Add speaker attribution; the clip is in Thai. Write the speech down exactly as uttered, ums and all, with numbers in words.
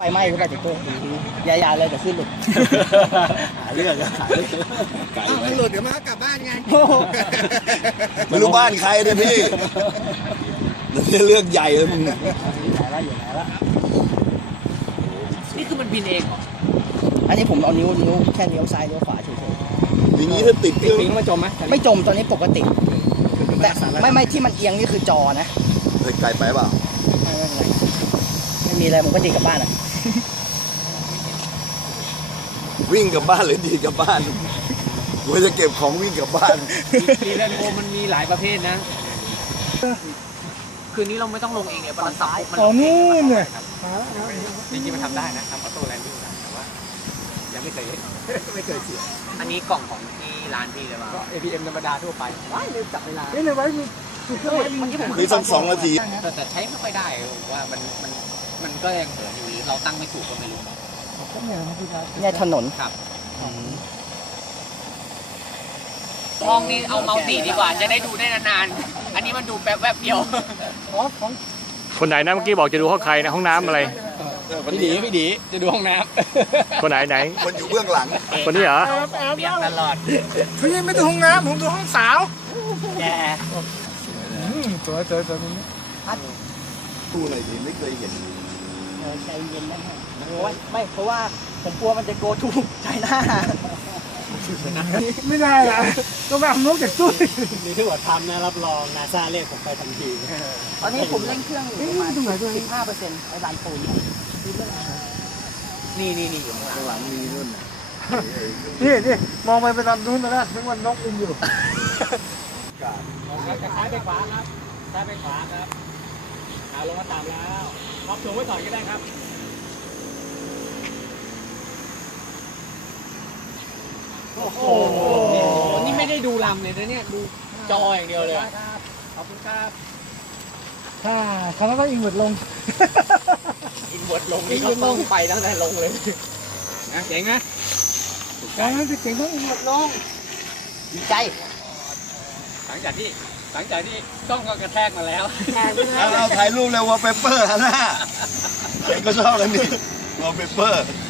Speaker 1: ไฟไหม้หรือเปล่าติ๊กเกอร์ยาๆเลยเดี๋ยวขึ้นหลุดหาเรื่องหาเรื่องไก่ไว้
Speaker 2: หลุดเดี๋ยวมันก็กลับบ้านไง
Speaker 3: ไม่รู้บ้านใครเนี่ยพี่มันจะเรื่องใหญ่เลยมึงเนี่ย
Speaker 1: ไหนละอยู่ไหนละ
Speaker 4: นี่คือมันบินเองเหรอ
Speaker 1: อันนี้ผมเอานิ้วนิ้วแค่เลี้ยวซ้ายเลี้ยวขวาเฉย
Speaker 3: ๆอย่างนี้ถ้าติดเครื่อง
Speaker 4: ปิงมาจมไหม
Speaker 1: ไม่จมตอนนี้ปกติแต่ไม่ไม่ที่มันเอียงนี่คือจอนะ
Speaker 3: เฮ้ยไกลไปเปล่า
Speaker 1: ไม่มีอะไรผมก็ดีกลับบ้านอ่ะ
Speaker 3: วิ่งกลับบ้านหรือดีกลับบ้านกูจะเก็บของวิ่งกลับบ้าน
Speaker 4: รีแลนโกมันมีหลายประเภทนะคืนนี้เราไม่ต้องลงเองเนี่ยมันสับมัน
Speaker 2: อ๋อนู่นเนี่ย
Speaker 4: จริงๆมันทำได้นะทำออโต้แลนดิ้งนะแต่ว่ายังไม่เคยไม่เคยเสียอันนี้กล่องของที่ร้านพี่เลยป่ะก็ เอ พี เอ็ม ธรรมดาทั่วไปว้ายลืมจับเวลา
Speaker 2: เฮ้ยเลยไว้มีคือเครื่อง
Speaker 3: มีสักสองนาที
Speaker 4: แต่ใช้ไม่ค่อยได้ว่ามันมันมันก็ยังเหินอยู่เราตั้งไม่ถูกก็ไม่รู้
Speaker 1: เนี่ยถนน
Speaker 4: ครับห้องนี้เอาเมาส์ตีดีกว่าจะได้ดูได้นานๆอันนี้มันดูแป๊บแวบเดียว
Speaker 5: คนไหนนะเมื่อกี้บอกจะดูห้องใครนะห้องน้ำอะไร
Speaker 4: พี่ดีพี่ดีจะดูห้องน้
Speaker 5: ำคนไหนไหน
Speaker 3: คนอยู่เบื้องหลัง
Speaker 5: คนนี้เหรอ
Speaker 4: เปียกตลอด
Speaker 2: พี่ไม่ดูห้องน้ำผมดูห้องสาว
Speaker 1: แก
Speaker 2: สวยสวยสวยนี้
Speaker 3: ดูหน่อยดิไม่เคยเห็น
Speaker 1: ใจเย็นนะฮะไม่เพราะว่าผมกลัวมันจะโกทูใจหน้า
Speaker 2: ไม่ได้ละต้องแบบนกจากตู้
Speaker 4: นี่ที่ว่าทำนะรับรองนาซาเรียกผมไปทันที
Speaker 1: ตอนนี้ผมเร่งเครื่องอยู่ประมาณสิบห้าเปอร์เซ็นต์ไอ้ลานปูน
Speaker 4: นี่นี่นี่อยู่ข้างหลัง
Speaker 3: มีนู่น
Speaker 2: นี่นี่มองไปไปตามนู้นนะนึกว่านกอุ้มอยู่
Speaker 4: มองจะซ้ายไปขวาครับซ้ายไปขวาครับเอาลงมาตามแล้วมอบสูงไว้ก่อนก็ได้ครับโอ้โหนี่ไม่ได้ดูลำเลยนะเนี่ยดูจออย่างเดียวเลยขอบคุณครับ
Speaker 2: ถ้าคำนั้นก็อิงหมดลง
Speaker 4: อิงหมดลงนี่เขาต้องไปตั้งแต่ลงเลยนะเจ๋งไหม
Speaker 2: การนั้นจะเจ๋งต้องอิงหมดลง
Speaker 1: ดีใจ
Speaker 4: หลังจากที่หลังจากที่ต้องก็กระแทกมาแล้ว
Speaker 3: เอาถ่ายรูปเลยวอลเปเปอร์ฮะนะก็ชอบกันนี่วอลเปเปอร์